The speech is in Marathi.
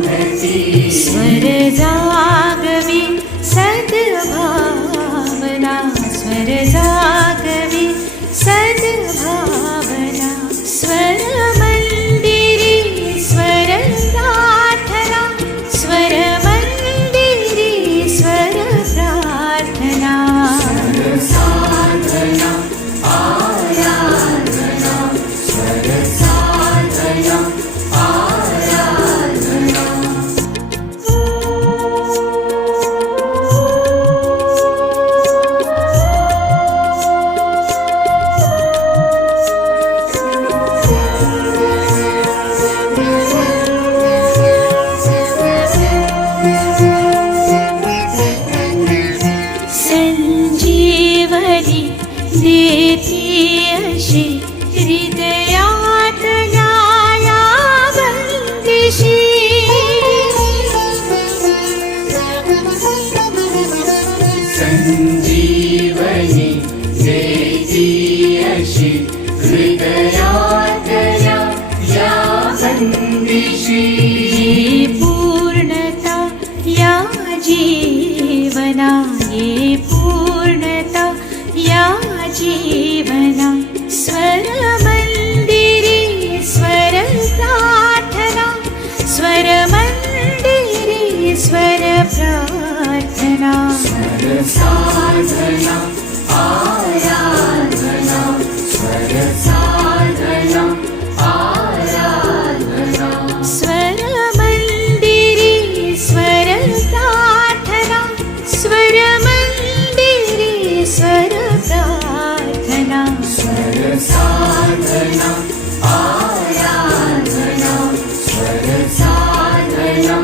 स्वर जागवी सद्भावना, स्वर जागवी सद्भावना, स्वर मंदिरी स्वर प्रार्थना, स्वर मंदिरी स्वर प्रार्थना, स्वर साधना आराधना, स्वर साधना आराधना. संजीवनी देती अशी हृदयात न्याया बंदिशी, संजीवनी देती अशी हृदयात या बंदिशी. ये पूर्णता या जीवना, ये पूर्णता या जीवना, स्वर मंदिरी स्वर प्रार्थना, स्वर मंदिरी स्वर प्रार्थना, स्वर साधना आराधना, स्वर साधना आराधना, स्वर मंदिरी स्वर प्रार्थना, स्वर मंदिरी स्वर प्रार्थना, स्वर साधना आराधना, स्वर साधना